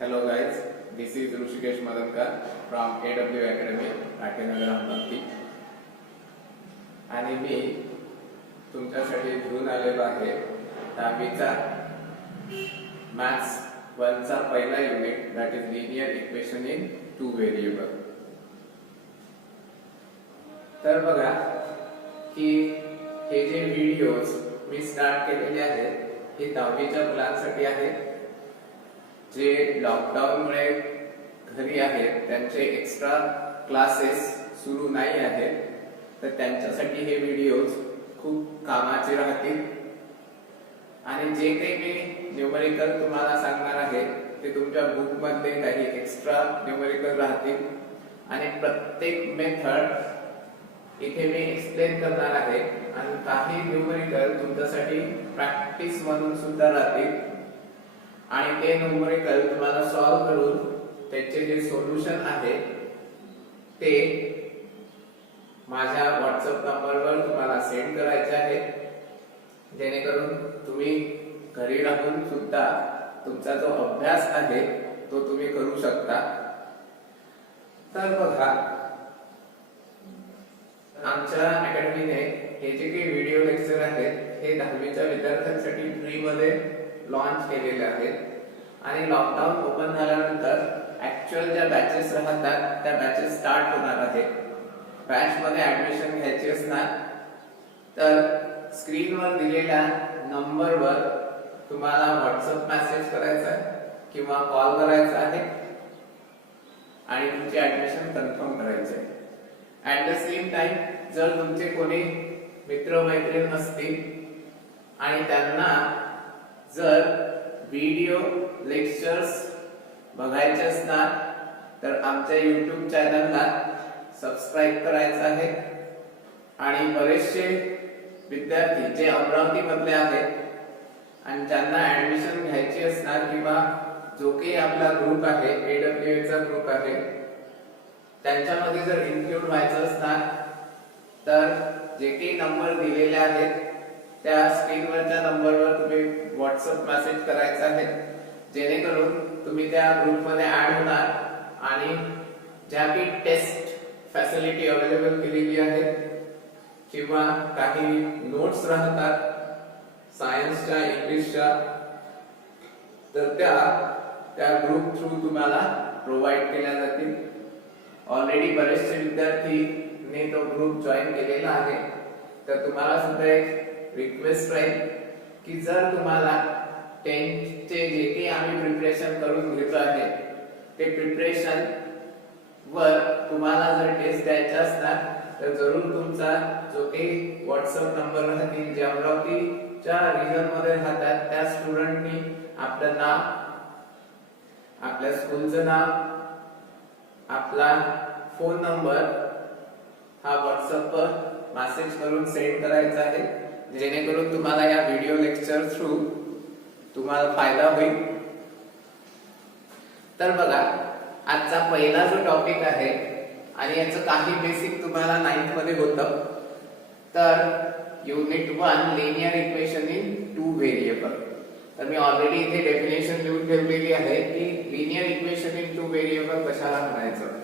Hello guys, this is Rushikesh Madankar from AW Academy, Rakenagar Amravati. आणि मी तुमच्यासाठी घेऊन आलेलो आहे 10वीचा मॅथ्स 1 चा पहिला unit, that is linear equation in two variable. तर बघा की हे जे व्हिडिओज मी स्टार्ट केलेले आहेत हे 10वीच्या मुलांसाठी आहेत जे लॉकडाऊन मुळे घरी आहेत, त्यांचे एक्स्ट्रा क्लासेस सुरू नाही आहेत, तर त्यांच्यासाठी हे व्हिडिओज खूप कामाचे राहतील. आणि जे काही मी न्यूमेरिकल तुम्हाला सांगणार आहे ते तुमच्या बुक मध्ये काही एक्स्ट्रा न्यूमेरिकल राहतील आणि प्रत्येक मेथड इथे मी एक्सप्लेन करणार आहे आणि काही न्यूमेरिकल तुमच्यासाठी प्रॅक्टिस म्हणून सुद्धा राहतील आणि ते न्यूमेरिकल तुम्हाला सॉल्व करून त्याचे जे सोल्युशन आहे ते माझ्या व्हॉट्सअप नंबरवर तुम्हाला सेंड करायचे आहे, जेणेकरून तुम्ही घरी राहून सुद्धा तुमचा जो अभ्यास आहे तो तुम्ही करू शकता. तर बघा, आमच्या अकॅडमीने हे जे काही व्हिडिओ लेक्चर आहेत हे 10वीच्या विद्यार्थ्यांसाठी फ्री मध्ये लॉन्च केलेले आहेत आणि लॉकडाऊन ओपन झाल्यानंतर ऍक्च्युअल ज्या बॅचेस राहतात त्या बॅचेस स्टार्ट होणार आहेत. बॅच मध्ये ऍडमिशन घ्यायची असणार तर स्क्रीनवर दिलेल्या नंबरवर तुम्हाला व्हॉट्सअप मेसेज करायचा आहे किंवा कॉल करायचा आहे आणि तुमची ऍडमिशन कन्फर्म करायची आहे. ऍट द सेम टाइम जर तुमचे कोणी मित्र मैत्रीण असतील आणि त्यांना जर व्हिडिओ लेक्चर्स बघायचे असणार तर आमच्या YouTube चॅनलला सबस्क्राइब करायचं आहे. आणि बरेचसे विद्यार्थी जे अमरावती मधले आहेत आणि ज्यांना ऍडमिशन घ्यायची असणार किंवा जो काही आपला ग्रुप आहे AWA चा ग्रुप आहे त्यांच्यामध्ये जर इन्क्लूड व्हायचं असणार तर जे काही नंबर दिलेले आहेत त्या स्क्रीनवरच्या नंबरवर तुम्ही व्हॉट्सअप मेसेज करायचा आहे, जेणेकरून तुम्ही त्या ग्रुपमध्ये ऍड होणार आणि ज्या काही टेस्ट फॅसिलिटी अवेलेबल केलेली आहे किंवा काही नोट्स राहतात सायन्सच्या इंग्लिशच्या तर त्या ग्रुप थ्रू तुम्हाला प्रोव्हाइड केल्या जातील. ऑलरेडी बरेचसे विद्यार्थींनी तो ग्रुप जॉईन केलेला आहे, तर तुम्हाला सुद्धा एक रिक्वेस्ट राहील की जर तुम्हाला 10th चे जे काही आम्ही प्रिपरेशन करून घेतो आहे ते प्रिपरेशन वर तुम्हाला जर टेस्ट द्यायचा असणार तर जरूर तुमचा जो काही व्हॉट्सअप नंबर राहतील जे अमरावतीच्या रिजन मध्ये राहतात त्या स्टुडंटनी आपलं नाव, आपल्या स्कूलचं नाव, आपला फोन नंबर हा व्हॉट्सअप वर मेसेज करून सेंड करायचा आहे, जेणेकरून तुम्हाला या व्हिडिओ लेक्चर थ्रू तुम्हाला फायदा होईल. तर बघा, आजचा पहिला जो टॉपिक आहे आणि याचं काही बेसिक तुम्हाला 9th मध्ये होतं, तर unit 1 linear equation in two variable. तर मी ऑलरेडी इथे डेफिनेशन लिहून ठेवलेली आहे की linear equation in two variable कशाला म्हणायचं.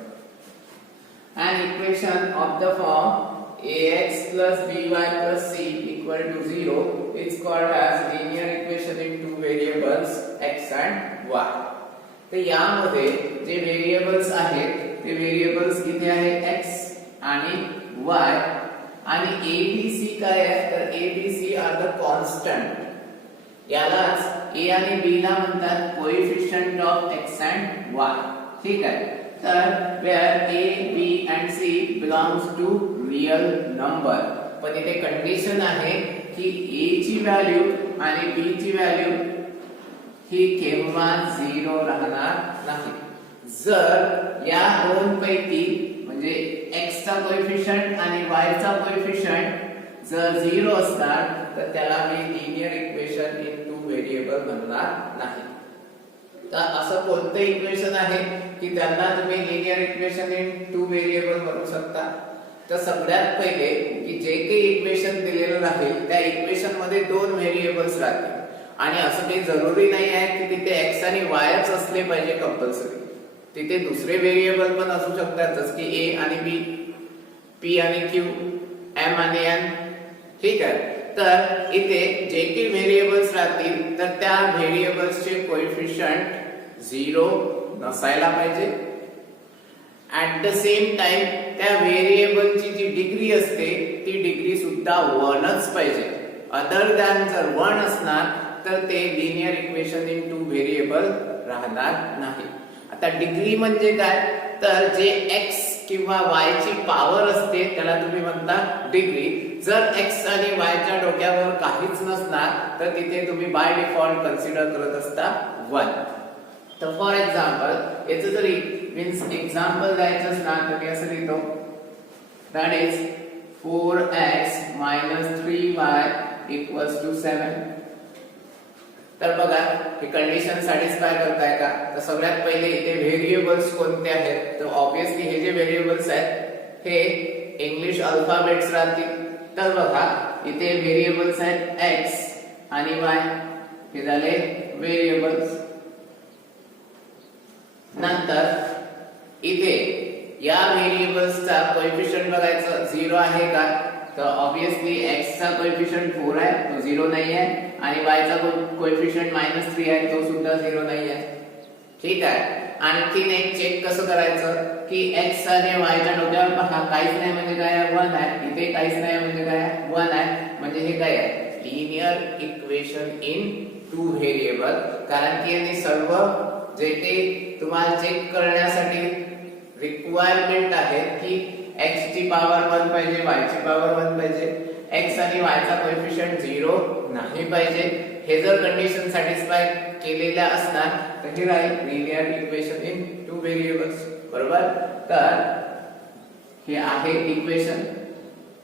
an equation of the form ax plus by plus c equal to 0 is called as linear equation in two variables x and y. तर यामध्ये जे व्हेरिएबल्स आहेत ते व्हेरिएबल्स किती आहेत x आणि y आणि abc काय आहे तर abc आर द कॉन्स्टंट. यालाच a आणि b ला म्हणतात coefficient of x and y. ठीक आहे. तर where a b and c belongs to real number, पण इथे कंडिशन आहे की a ची व्हॅल्यू आणि b ची व्हॅल्यू ही केव्हा 0 राहणार नाही. जर या दोन पैकी म्हणजे x चा कोएफिशिएंट आणि y चा कोएफिशिएंट जर 0 असणार तर त्याला मी linear equation in two variable म्हणणार नाही. तर असं कोणतं इक्वेशन आहे की त्यांना तुम्ही linear equation in two variable म्हणू शकता. तर सगळ्यात पहिले की जे काही इक्वेशन दिलेलं राहील त्या इक्वेशन मध्ये दोन व्हेरिएबल्स राहतील आणि असं काही जरुरी नाही आहे की तिथे x आणि yच असले पाहिजे कंपल्सरी. तिथे दुसरे व्हेरिएबल पण असू शकतात, जसं की a आणि b, p आणि q, m आणि n. ठीक आहे. तर इथे जे काही व्हेरिएबल्स राहतील तर त्या व्हेरिएबल्सचे कोएफिशियंट 0 नसायला पाहिजे. ऍट द सेम टाइम त्या व्हेरिएबलची जी डिग्री असते ती डिग्री सुद्धा 1च पाहिजे. अदर दॅन जर 1 असणार तर ते linear equation in two variable राहणार नाही. आता डिग्री म्हणजे काय, तर जे x किंवा y ची पॉवर असते त्याला तुम्ही म्हणता डिग्री. जर x आणि y च्या डोक्यावर काहीच नसणार तर तिथे तुम्ही बाय डिफॉल्ट कन्सिडर करत असता 1. तर फॉर एक्झाम्पल याचं जर मीन्स एक्झाम्पल द्यायचं असणार तर मी असं लिहितो, दॅट इज 4x - 3y = 7. तर बघा ही कंडिशन सॅटिस्फाय करताय का. तर सगळ्यात पहिले इथे व्हेरिएबल्स कोणते आहेत, तर ऑब्वियसली हे जे व्हेरिएबल्स आहेत हे इंग्लिश अल्फाबेट्स राहतील. तर बघा इथे व्हेरिएबल्स आहेत x आणि y, हे झाले व्हेरिएबल्स. नंतर इथे या व्हेरिएबल्सचा कोएफिशियंट बघायचं 0 आहे का, तर ऑब्वियसली x चा कोएफिशियंट 4 आहे, तो 0 नाही आहे, आणि y चा कोएफिशियंट -3 आहे, तो सुद्धा 0 नाही आहे. ठीक आहे. आणखीन एक चेक कसं करायचं की x आणि y च्या डोक्यावर पहा, काहीच नाही म्हणजे काय 1 आहे, इथे काहीच नाही म्हणजे काय 1 आहे, म्हणजे हे काय आहे linear equation in two variable. कारण की यांनी सर्व जे काही तुम्हाला चेक करण्यासाठी रिक्वायरमेंट आहे की x ची पॉवर 1 पाहिजे, y ची पॉवर 1 पाहिजे, x आणि y चा कोएफिशियंट 0 नाही पाहिजे. हे जर कंडिशन सॅटिस्फाय केलेल्या असणार तर हे राहील linear equation in two variables. बरोबर. तर हे आहे इक्वेशन.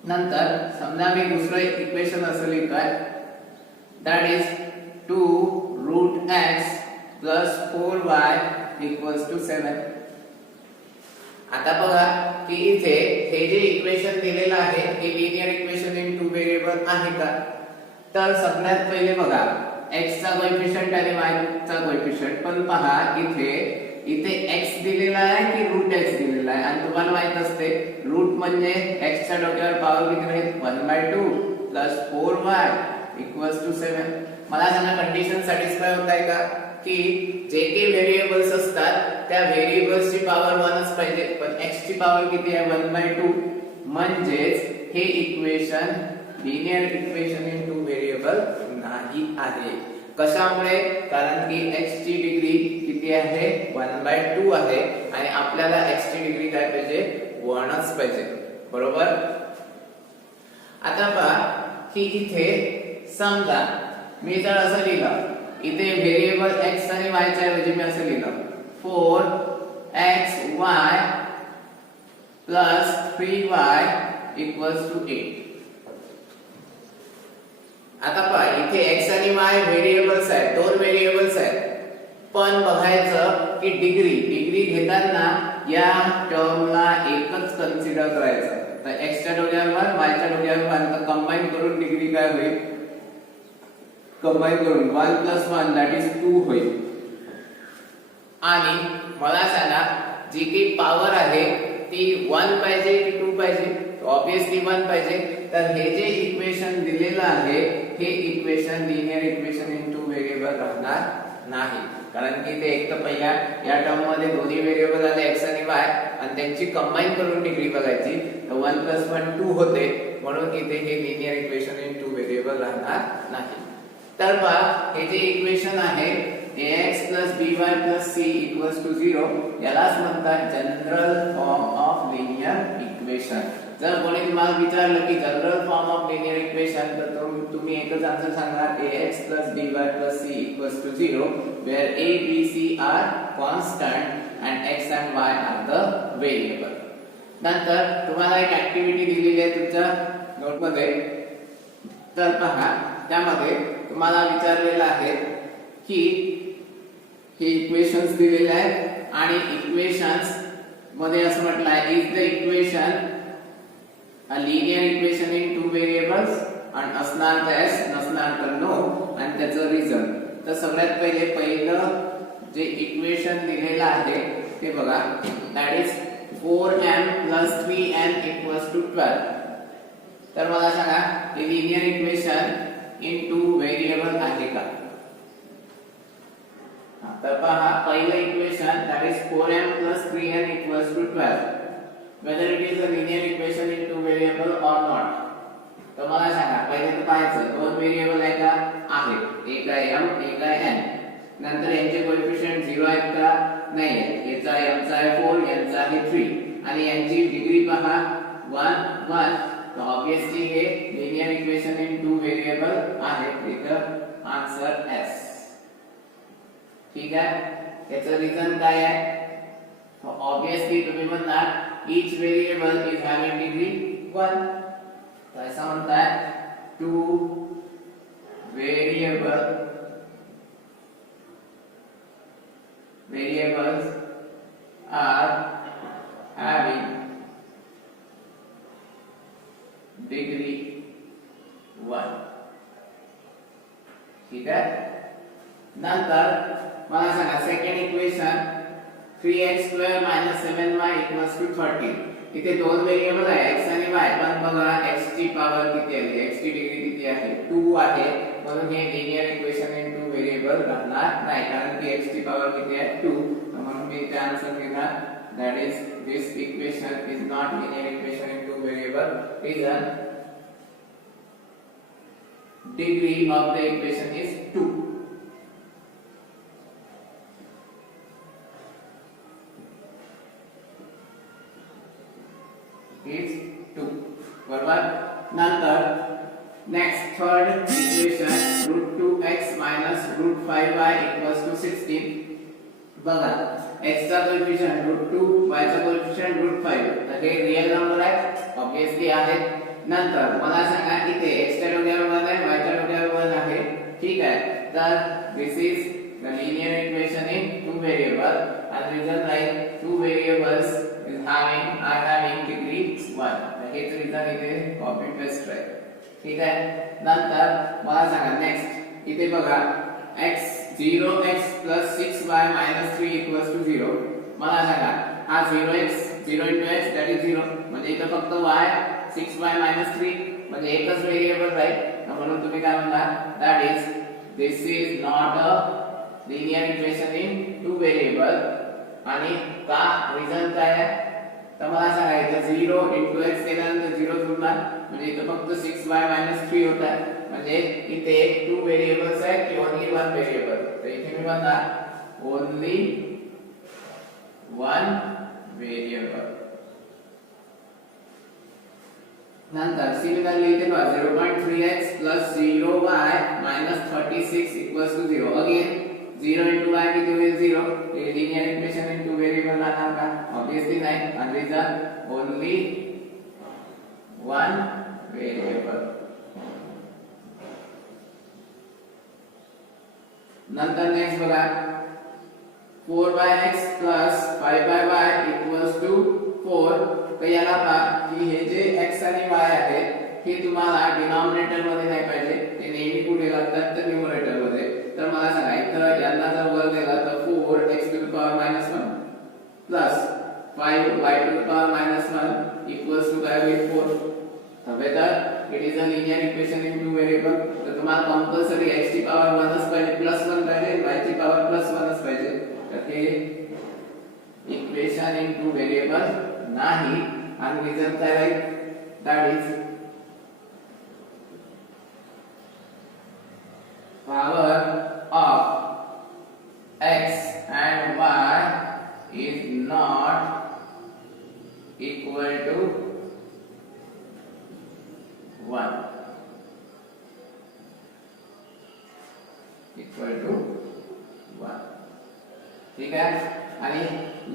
नंतर समजा मी दुसरं इक्वेशन असं लिहितोय, दॅट इज 2√x + 4y = 7. आता बघा की इथे हे जे इक्वेशन दिलेलं आहे हे linear equation in two variable आहे का, तर सगळ्यात पहिले बघा x चा कोएफिशियंट आणि y चा कोएफिशियंट. पण पहा इथे x दिलेला आहे की √x दिलेला आहे, आणि तुम्हाला माहित असते रूट म्हणजे x च्या डोक्यावर पॉवर किती राहील 1/2 + 4y = 7. मला सांगा कंडिशन सॅटिस्फाय होत आहे का की जे काही व्हेरिएबल्स असतात त्या व्हेरिएबल्स ची पॉवर 1च पाहिजे, पण x ची पॉवर किती आहे 1/2, म्हणजेच हे equation linear equation in two variable नाही आहे. कशामुळे, कारण की x ची डिग्री किती आहे 1/2 आहे, आणि आपल्याला x ची डिग्री काय पाहिजे 1च पाहिजे. बरोबर. आता पहा की इथे समजा मी जर असं लिहिलं, इथे व्हेरिएबल x आणि y च्या ऐवजी मी असं लिहिलं 4xy + 3y = 8. आता पहा इथे x आणि y व्हेरिएबल्स आहेत, दोन व्हेरिएबल्स आहेत, पण बघायचं की डिग्री घेताना या टर्मला एकच कन्सिडर करायचं. तर x च्या डोक्यावर y च्या डोक्यावर कंबाईन करून डिग्री काय होईल, कंबाईन करून 1 + 1 दॅट इज 2 होईल. आणि मला सांगा जी काही पॉवर आहे ती 1 पाहिजे की 2 पाहिजे, ऑब्वियसली 1 पाहिजे. तर हे जे इक्वेशन दिलेलं आहे हे equation linear equation in two variable राहणार नाही, कारण की ते एक तर पहिल्या या टर्म मध्ये दोन्ही व्हेरिएबल आले x आणि y, आणि त्यांची कंबाईन करून डिग्री बघायची, तर 1 + 1 2 होते, म्हणून इथे हे linear equation in two variable राहणार नाही. तर पहा हे जे इक्वेशन आहे ax + by + c = 0, यालाच म्हणतात general form of linear equation. जर कोणी तुम्हाला विचारलं की general form of linear equation, तर तुम्ही एकच आन्सर सांगणार ax + by + c = 0, where a, b, c are constant and x and y are the variable. नंतर तुम्हाला एक ऍक्टिव्हिटी दिलेली आहे तुमच्या नोटमध्ये, तर पहा त्यामध्ये तुम्हाला विचारलेलं आहे की हे इक्वेशन्स दिलेले आहेत, आणि इक्वेशन्स मध्ये असं म्हटलं आहे is the equation a linear equation in two variables, आणि असणार तर yes, नसणार तर no. आणि त्याचं रिझन. तर सगळ्यात पहिलं जे इक्वेशन दिलेलं आहे ते बघा, दॅट इज 4m + 3n = 12. तर मला सांगा हे linear equation in two variable आहे का? तर पहा पहिलं equation that is 4m + 3n = 12, whether it is a linear equation in two variable or not. तर मला सांगा पहिले तर पाहायचं दोन व्हेरिएबल आहे का? आहे. एक आहे m, एक आहे n. नंतर यांचे कोएफिशिएंट 0 आहेत का? नाही आहे. याचा m चा आहे 4, यांचा आहे 3 आणि यांची डिग्री पहा 1 1. तर ऑब्वियसली हे linear equation in two variable आहे. इथं आन्सर S. ठीक आहे. याचं रिझन काय आहे? ऑब्वियसली तुम्ही म्हणणार each variable is having degree 1. तो ऐसा बनता है two variables are having degree 1. ठीक है. नंतर मला सांगा सेकंड इक्वेशन 3x² - 7y = 30. इथे दोन व्हेरिएबल आहे x आणि y, पण बघा x ची पॉवर किती आहे, x ची डिग्री किती आहे? 2 आहे. म्हणून हे linear equation in two variable राहणार नाही, कारण की x ची पॉवर किती आहे? 2. म्हणून मी इथे आन्सर घेणार that is this equation is not linear equation in two variable. Reason degree of the equation is 2. is 2. बरोबर. नंतर next third equation √2x - √5y = 16. बघा x चा कोएफिशिएंट √2, y चा कोएफिशिएंट √5. तर हे रियल नंबर आहे, ऑब्वियसली आहे. नंतर मला सांगा इथे x च्या डोक्यावर 1 आहे, y च्या डोक्यावर 1 आहे. ठीक आहे. तर this is the linear equation in two variable and reason like two variables are having degree 1. हेच रिझन इथे कॉपी पेस्ट आहे. ठीक आहे. नंतर मला सांगा नेक्स्ट इथे बघा x 0x + 6y - 3 = 0. मला सांगा हा 0x 0 * x that is 0, म्हणजे इथे फक्त y 6y - 3 म्हणजे एकच व्हेरिएबल राहील. म्हणून तुम्ही काय म्हणणार that is this is not a linear equation in two variable. आणि का रिझन काय आहे? तर मला सांगा इथे 0 * x केल्यानंतर 0 जुळणार, म्हणजे इथे फक्त 6y - 3 होत आहे. म्हणजे इथे 2 व्हेरिएबल्स आहेत की ओन्ली 1 व्हेरिएबल? तर इथे मी म्हणणार ओन्ली 1 व्हेरिएबल. नंतर सिमिलरली इथे पहा 0.3x + 0y - 36 = 0. अगेन 0 * y किती होईल? 0. हे linear equation in two variable राहणार का? ऑब्वियसली नाही. आणि रिझन ओन्ली 1 व्हेरिएबल. नंतर नेक्स्ट बघा 4x + 5y = 4. तर याला पहा की हे जे x आणि y आहे हे तुम्हाला डिनॉमिनेटर मध्ये नाही पाहिजे, ते नेहमी कुठे लागतात? तर न्यूमरेटर मध्ये. तर मला सांगा इथं यांना जर वर दिला तर 4x⁻⁻1 plus 5y⁻⁻1 equals to काय होईल? 4. whether it is a linear equation in two variable, तर तुम्हाला कंपल्सरी x ची पॉवर 1 च पाहिजे, +1 पाहिजे, y ची पॉवर +1 च पाहिजे. तर हे इक्वेशन इन टू व्हेरिएबल नाही. आणि रिझन काय राहील? That is power of x and y is not equal to 1. Equal to 1. ठीक आहे. आणि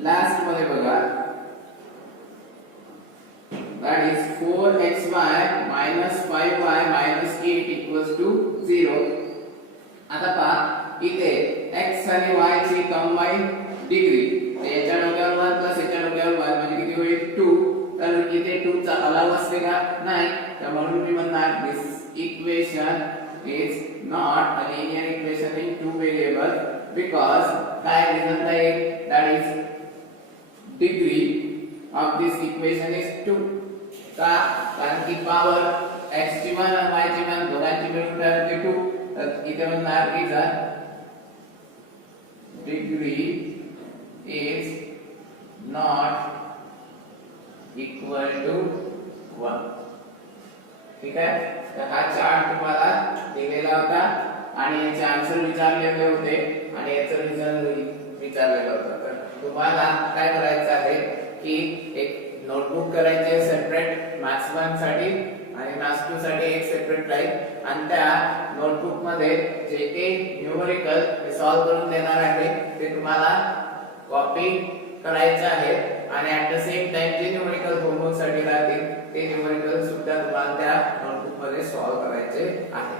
लास्ट मध्ये बघा that is 4xy minus 5y minus 8 equals to 0. आता पहा इथे x आणि y ची कंबाईन डिग्री, याच्या डोक्यावर 1 प्लस याच्या डोक्यावर 1 म्हणजे किती होईल? 2. तर इथे 2 चा अलाव असते का? नाही. तर म्हणून मी म्हणणार दिस equation is not a linear equation in two variables because काय reason राहील, that is degree of this equation is 2. का कारण की power x ची मान आणि y ची मान दोघांची मिळून काय होते 2. तर इथे म्हणणार की degree is not equal to 1. ठीक आहे. तर हा चार्ट तुम्हाला दिलेला होता आणि याचे आन्सर विचारलेले होते आणि याचं रिझल्ट विचारलेलं होतं. तर तुम्हाला काय करायचं आहे की एक नोटबुक करायची आहे सेपरेट मॅथ्स 1 साठी आणि मॅथ्स 2 साठी एक सेपरेट राहील आणि त्या नोटबुक मध्ये जे काही न्यूमेरिकल सॉल्व करून देणार आहे ते तुम्हाला कॉपी करायचं आहे आणि ऍट द सेम टाइम जे न्यूमेरिकल होमवर्क साठी राहतील ते न्यूमेरिकल सुद्धा तुम्हाला त्या नोटबुक मध्ये सॉल्व करायचे आहे.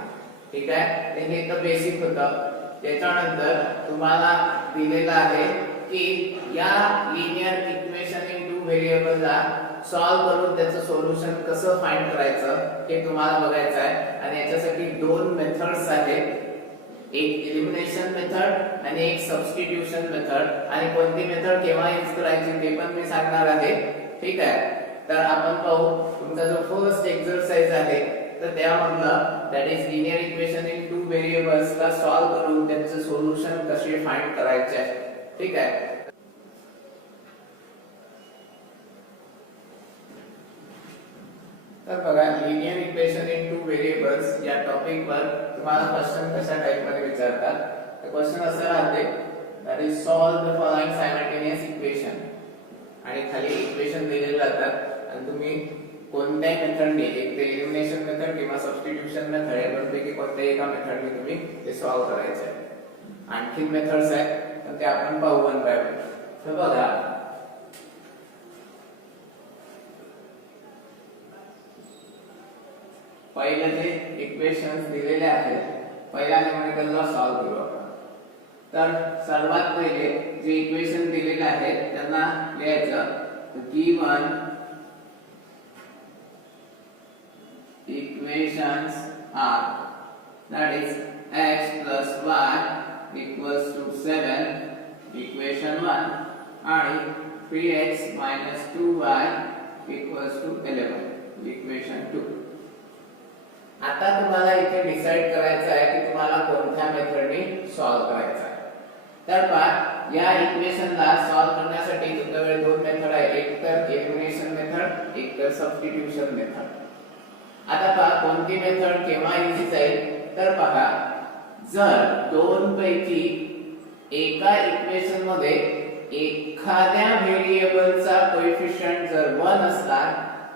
ठीक आहे. तर हे तर बेसिक होतं. त्याच्यानंतर तुम्हाला दिलेलं आहे की या लिनियर इक्वेशन इन टू व्हेरिएबलला सॉल्व करून त्याचं सोल्युशन कसं फाइंड करायचं हे तुम्हाला बघायचं आहे आणि याच्यासाठी दोन मेथड्स आहेत. एक एलिमिनेशन मेथड आणि एक सबस्टिट्यूशन मेथड आणि कोणती मेथड केव्हा यूज करायची ते पण मी सांगणार आहे. ठीक आहे. तर आपण पाहू तुमचा जो फर्स्ट एक्सरसाइज आहे तर त्यामधलं that is linear equation in two variables ला सॉल्व करून त्यांचे सोल्युशन कसे फाइंड करायचे आहे. ठीक आहे. तर बघा linear equation in two variables या टॉपिक वर तुम्हाला क्वेश्चन कशा टाइप मध्ये विचारतात. तर क्वेश्चन असं राहते that is solve the following simultaneous equation आणि खाली इक्वेशन दिलेले राहतात आणि तुम्ही कोणत्याही मेथडने एक ते एलिमिनेशन मेथड किंवा सबस्टिट्यूशन मेथड यापैकी कोणत्याही एका मेथडने तुम्ही ते सॉल्व करायचे आहे. आणखीन मेथड्स आहेत पण ते आपण पाहू वन बाय वन. तर बघा पहिले जे इक्वेशन्स दिलेले आहेत पहिल्या न्यूमेरिकलला सॉल्व करू आपण. तर सर्वात पहिले जे इक्वेशन दिलेले आहेत त्यांना लिहायचं given equations are that is x plus y equals to 7 equation 1 आणि 3x minus 2y equals to 11 equation 2. आता तुम्हाला इथे डिसाइड करायचं आहे की तुम्हाला कोणत्या मेथडने सॉल्व करायचं आहे. तर पहा या इक्वेशनला सॉल्व करण्यासाठी तुमच्याकडे दोन मेथड आहेत. एक तर एलिमिनेशन मेथड एक तर सबस्टिट्यूशन मेथड. आता पहा कोणती मेथड केव्हा इझी जाईल तर पहा जर दोन पैकी एका इक्वेशन मध्ये एखाद्या व्हेरिएबलचा कोएफिशियंट जर 1 असला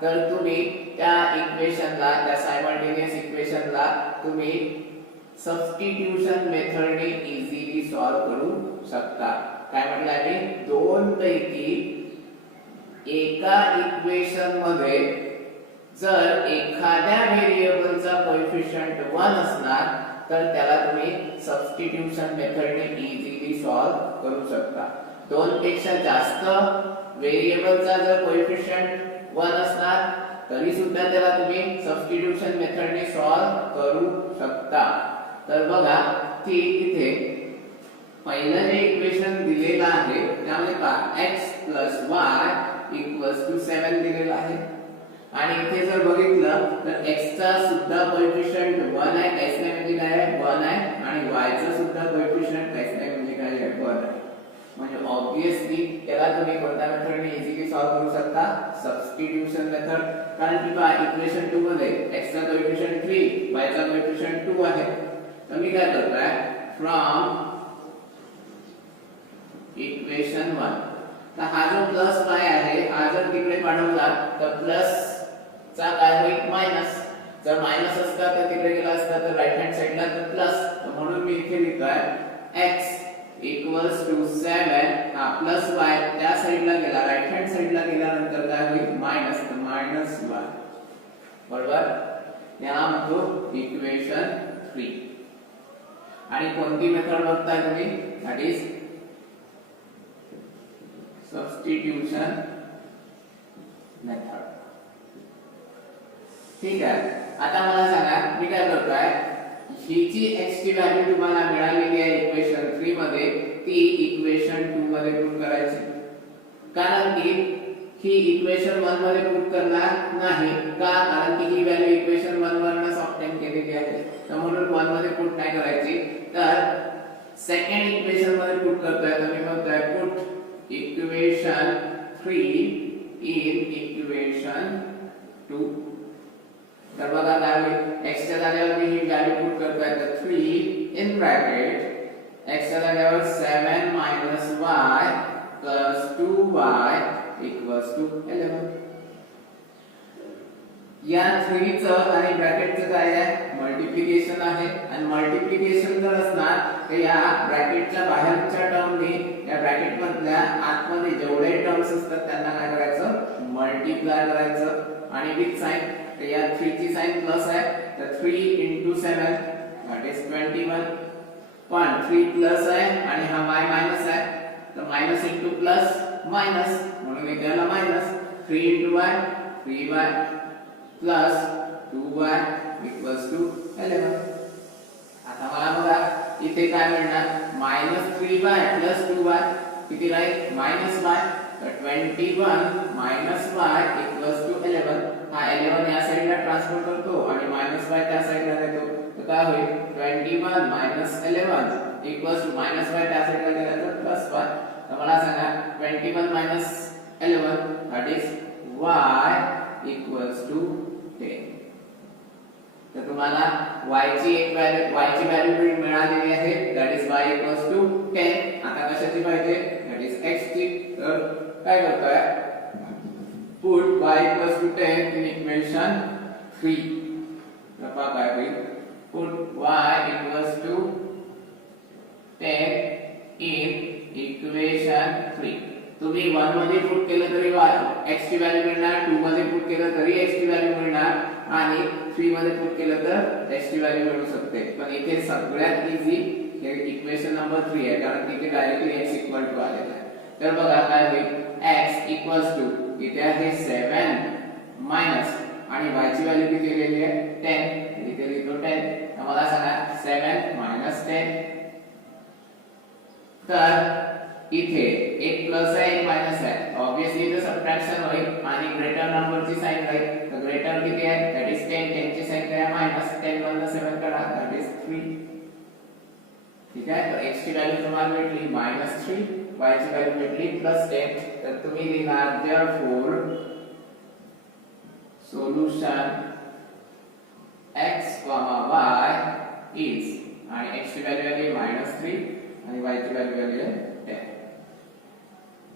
तर तुम्ही त्या इक्वेशनला त्या सायमल्टेनियस इक्वेशनला तुम्ही सबस्टिट्यूशन मेथडने इझिली सॉल्व करू शकता. काय म्हटलं आहे दोन पैकी एका इक्वेशन मध्ये जर एखाद्या व्हेरिएबलचा कोएफिशियंट 1 असणार तर त्याला तुम्ही सबस्टिट्यूशन मेथडने इझिली सॉल्व करू शकता. दोन पेक्षा जास्त व्हेरिएबलचा जर कोएफिशियंट 1 असणार तरी सुद्धा त्याला तुम्ही सबस्टिट्यूशन मेथडने सॉल्व करू शकता. तर बघा की इथे पहिलं जे इक्वेशन दिलेलं आहे त्यामध्ये पहा x y 7 दिलेलं आहे आणि इथे जर बघितलं तर x चा सुद्धा कोएफिशियंट 1 आहे. काहीच नाही म्हणजे काय आहे 1 आहे आणि y चा सुद्धा कोएफिशियंट काहीच नाही म्हणजे काय आहे 1 आहे. म्हणजे ऑब्वियसली त्याला तुम्ही कोणत्या मेथडने इझिली सॉल्व करू शकता सबस्टिट्यूशन मेथड. कारण की पहा इक्वेशन 2 मध्ये x चा कोएफिशियंट 3 y चा कोएफिशियंट 2 आहे. तर मी काय करतोय फ्रॉम इक्वेशन 1 तर हा जो प्लस y आहे हा जर तिकडे पाठवला तर प्लस चा काय होईल मायनस. जर मायनस असता तर तिकडे गेला असता तर राइट हँड साइडला तर प्लस. म्हणून मी इथे लिहितोय x 7 हा प्लस y त्या साइडला गेला राइट हँड साइडला गेल्यानंतर काय होईल मायनस. तर मायनस y बरोबर याला म्हणतो इक्वेशन 3. आणि कोणती मेथड बघताय तुम्ही दॅट इज सबस्टिट्यूशन मेथड. ठीक आहे. आता मला सांगा मी काय करतोय ही जी x ची व्हॅल्यू तुम्हाला मिळालेली आहे इक्वेशन 3 मध्ये ती इक्वेशन 2 मध्ये पुट करायची, कारण की ही इक्वेशन 1 मध्ये पुट करणार नाही का, कारण की ही व्हॅल्यू इक्वेशन 1 वरनं ऑब्टेन केलेली आहे, तर म्हणून 1 मध्ये पुट नाही करायची, तर सेकंड इक्वेशन मध्ये पुट करतोय, तर मी म्हणतोय पुट इक्वेशन 3 इन इक्वेशन 2. तर बघा काय होईल, x च्या जागेवर मी ही व्हॅल्यू पुट करतोय, तर 3 इन ब्रॅकेट x च्या जागेवर 7 y plus 2y equals to 11. या 3 चं आणि ब्रॅकेटचं काय आहे, मल्टिप्लिकेशन आहे, आणि मल्टिप्लिकेशन जर असणार तर या ब्रॅकेटच्या बाहेरच्या टर्मनी या ब्रॅकेट मधल्या आतमध्ये जेवढे टर्म्स असतात त्यांना काय करायचं, मल्टिप्लाय करायचं, आणि विथ साइन, तर या 3 ची साइन प्लस आहे, तर 3 into 7 that is 21, पण 3 प्लस आहे आणि हा y मायनस आहे, तर मायनस इंटू प्लस मायनस, म्हणून इथे आला minus 3 into y 3y plus 2y equals to 11. आता मला बघा इथे काय मिळणार, मायनस 3y प्लस 2y किती राहील, मायनस y, तर 21 मायनस y equals to 11. हा 11 या साइडला ट्रान्सफर करतो आणि मायनस y त्या साइडला देतो, तर काय होईल 21 minus 11 equals to minus y त्या साइडला गेला तर प्लस y. तर मला सांगा 21 minus 11 that is y equals to 10. तर तुम्हाला y ची एक व्हॅल्यू मिळालेली आहे, that is y equals to 10. आता कशाची पाहिजे, that is x ची, तर काय करतोय, put y equals to 10 in equation 3. तर पहा काय होईल, put y equals to 10 in equation 3. तुम्ही 1 मध्ये पुट केलं तरी x ची व्हॅल्यू मिळणार, 2 मध्ये पुट केलं तरी x ची व्हॅल्यू मिळणार, आणि 3 मध्ये पुट केलं तर x ची व्हॅल्यू मिळू शकते. पण इथे सगळ्यात इझी हे इक्वेशन नंबर 3 आहे, कारण तिथे डायरेक्टली x इक्वल टू आलेला आहे. तर बघा काय होईल, x इक्वल्स टू इथे आहे 7 मायनस आणि y ची व्हॅल्यू किती दिलेली आहे 10, इथे लिहितो 10. तर मला सांगा 7 मायनस 10, तर इथे एक प्लस आहे एक मायनस आहे, ऑब्वियसली इथे सबट्रॅक्शन होईल आणि ग्रेटर नंबरची साइन राहील, तर ग्रेटर किती आहे, दॅट इज 10, 10 ची साइन काय मायनस, 10 मधनं 7 काढा, दॅट इज 3. ठीक आहे, तर x ची व्हॅल्यू तुम्हाला भेटली -3, y ची व्हॅल्यू भेटली +10. तर तुम्ही लिहिणार therefore solution x, y is, आणि x ची व्हॅल्यू आली -3 आणि y ची व्हॅल्यू आली 10.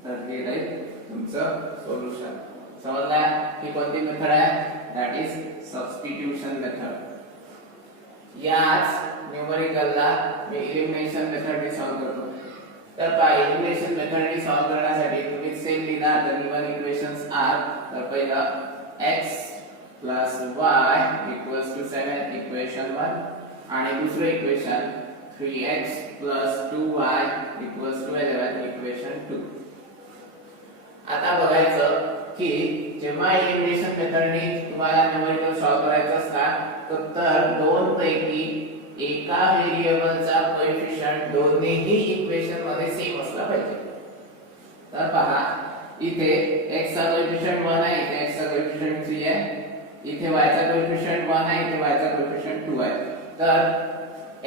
तर हे राहील तुमचं सोल्युशन. समजला, ही कोणती मेथड आहे, दॅट इज सबस्टिट्यूशन मेथड. याच न्यूमरिकलला मी एलिमिनेशन मेथडने सॉल्व करतो. तर का एलिमिनेशन मेथडने सॉल्व करण्यासाठी तुम्ही सेम लिहिणार, द गिवन इक्वेशन्स आर, तर पहिलं x plus y equals to 7 equation 1, आणि दुसरं equation 3x plus 2y equals to 11 equation 2. आता बघायचं की जेव्हा एलिमिनेशन मेथडने तुम्हाला न्यूमरिकल सॉल्व करायचं असतात तर दोन पैकी एका व्हेरिएबलचा कोएफिशियंट दोन्हीही इक्वेशन मध्ये सेम असला पाहिजे. तर पहा इथे x चा कोएफिशियंट 1 आहे, इथे x चा कोएफिशियंट 3 आहे, इथे y चा कोएफिशियंट 1 आहे, इथे y चा कोएफिशियंट 2 आहे. तर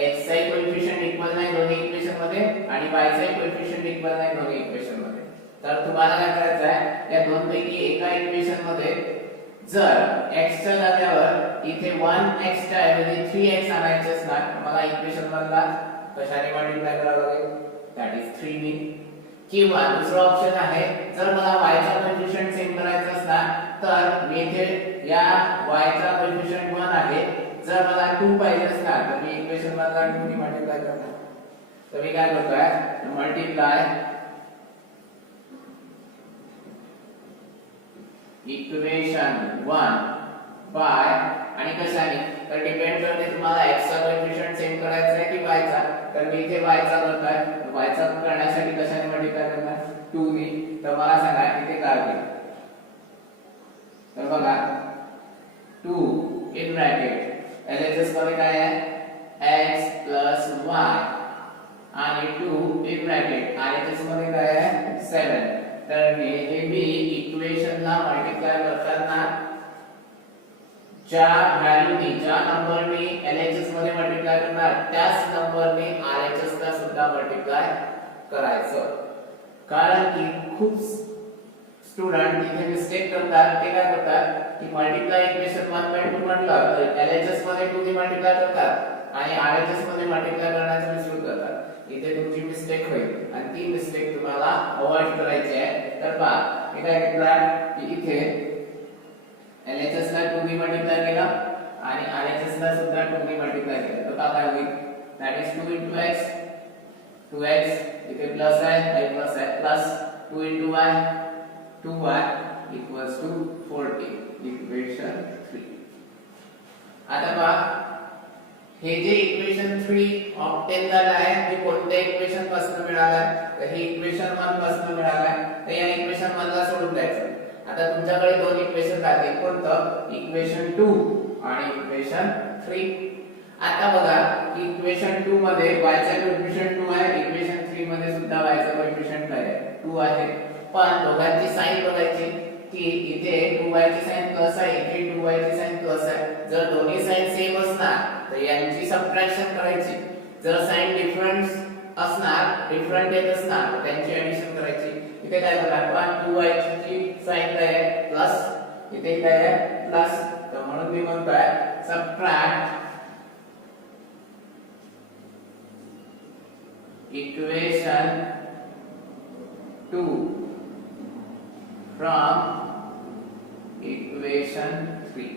x चा कोएफिशियंट इक्वल नाही दोन्ही इक्वेशन मध्ये आणि y चा कोएफिशियंट इक्वल नाही दोन्ही इक्वेशन मध्ये. तर तुम्हाला काय करायचं आहे, या दोन पैकी एका इक्वेशन मध्ये जर x च्या जागेवर इथे 1x च्या ऐवजी 3x आणायचे असणार, मला इक्वेशन मधला कशाने मल्टिप्लाय करावं लागेल, दॅट इज 3 ने. किंवा दुसरा ऑप्शन आहे, जर मला y चा कोएफिशियंट सेम करायचा असणार तर मी इथे या y चा कोएफिशियंट 1 आहे, जर मला 2 पाहिजे असणार तर मी इक्वेशन मधला 2 ने मल्टिप्लाय करणार. तर मी काय करतोय, मल्टिप्लाय इक्वेशन 1 बाय, आणि कशाने, तर डिपेंड करते तुम्हाला x चा कोएफिशियंट सेम करायचा आहे की y चा. तर मी इथे y चा करतोय, y चा करण्यासाठी कशाने मल्टिप्लाय करणार, 2 ने. तर मला सांगा इथे काय होईल, तर बघा 2 इन ब्रॅकेट LHS मध्ये काय आहे x plus y आणि 2 इन ब्रॅकेट RHS मध्ये काय आहे 7. तर हे मी इक्वेशनला मल्टिप्लाय करताना ज्या व्हॅल्यूनी ज्या नंबरनी LHS मध्ये मल्टिप्लाय करणार त्याच नंबरनी RHS ला सुद्धा मल्टिप्लाय करायचं. कारण की खूप स्टुडंट इथे मिस्टेक करतात. ते काय करतात की मल्टिप्लाय इक्वेशन 1/2 म्हटलं तर LHS मध्ये 2 ने मल्टिप्लाय करतात आणि RHS मध्ये मल्टिप्लाय करण्याचं विसरून जातात. इथे तुमची मिस्टेक होईल आणि ती मिस्टेक तुम्हाला अवॉइड करायची आहे. तर पहा मी काय केलं की इथे LHS ला 2 ने मल्टिप्लाय केला आणि RHS ला सुद्धा 2 ने मल्टिप्लाय केलं. तर काय होईल that is 2 into x 2x इथे प्लस आहे प्लस आहे plus 2 into y 2y equals to 40 equation 3. आता पहा हे जे इक्वेशन 3 ऑब्टेन झालं आहे हे कोणत्या इक्वेशन पासून मिळालं आहे तर हे इक्वेशन 1 पासून मिळालं आहे. तर या इक्वेशन 1 ला सोडून द्यायचं. आता तुमच्याकडे दोन इक्वेशन राहतील कोणतं इक्वेशन 2 आणि इक्वेशन 3. आता बघा की इक्वेशन 2 मध्ये y चा कोएफिशिएंट 2 आहे इक्वेशन 3 मध्ये सुद्धा y चा कोएफिशिएंट काय आहे 2 आहे. पण दोघांची साइन बघायची की इथे 2y ची साइन प्लस आहे इथे 2y ची साइन प्लस आहे. जर दोन्ही साइन सेम असणार तर यांची सबट्रॅक्शन करायची. जर साइन डिफरंट असणार डिफरंट येत असणार तर त्यांची एडिशन करायची. इथे काय करणार पण 2y ची साइन काय आहे प्लस इथे काय आहे प्लस. तर म्हणून मी म्हणतोय सबट्रॅक्ट इक्वेशन 2 from इक्वेशन 3.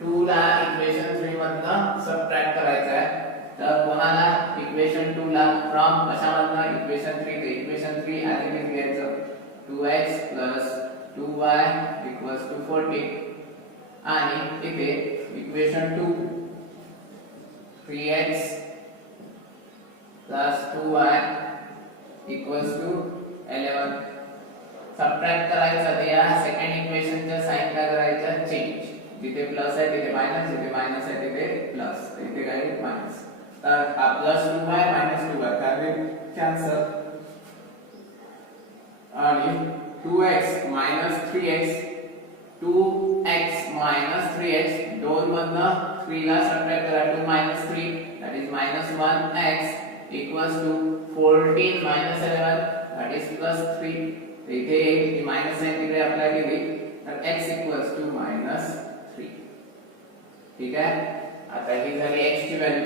2 ला इक्वेशन 3 मधनं सबट्रॅक्ट करायचं आहे. तर कोणाला इक्वेशन 2 ला फ्रॉम कशामधनं इक्वेशन 3 ते इक्वेशन 3 आधी मी घ्यायचं 2x 2y 40 आणि इथे इक्वेशन 2 3x 2y 11. सबट्रॅक्ट करायचं तर या सेकंड इक्वेशनच्या साइन काय करायचं चेंज. जिथे प्लस आहे तिथे मायनस जिथे मायनस आहे तिथे प्लस इथे काय मायनस. तर हा प्लस 2y मायनस 2y कारण कॅन्सल आणि 2x 3x 2x 3x 2 मधनं 3 ला सबट्रॅक्ट करा 2 3 that is -1x equals to 14 11 that is +3. इथे ही मायनस साइन तिकडे अप्लाय केली तर x equals to -3. ठीक आहे. आता ही झाली x ची व्हॅल्यू.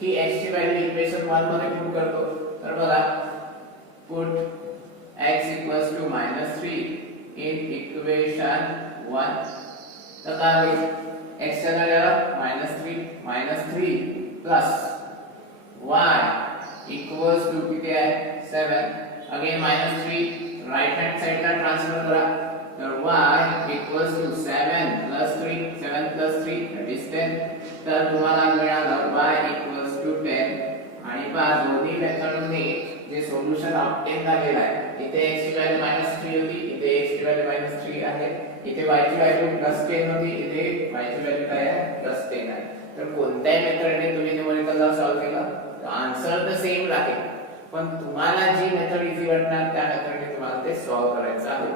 ही x ची व्हॅल्यू इक्वेशन 1 मध्ये पुट करतो. तर बघा put x equals to -3 in equation 1. तर काय होईल x च्या जागेवर -3 प्लस y equals to किती आहे 7. अगेन -3 राइट हैंड साइड ला ट्रांसफर करा तर y equals to 7 plus 3 that is 10. तर तुम्हाला मिळालं y equals to 10 आणि पहा दोन्ही मेथडनी जे सोल्युशन ऑब्टेन झालेलं आहे इथे x ची व्हॅल्यू -3 होती इथे x ची व्हॅल्यू -3 आहे इथे y ची व्हॅल्यू +10 होती इथे y ची व्हॅल्यू काय आहे +10 आहे. तर कोणत्याही मेथडने तुम्ही न्यूमेरिकलला सॉल्व केलं तर आन्सर तर सेम राहील पण तुम्हाला जी मेथड इझी वाटणार त्या मेथडने तुम्हाला ते सॉल्व करायचं आहे.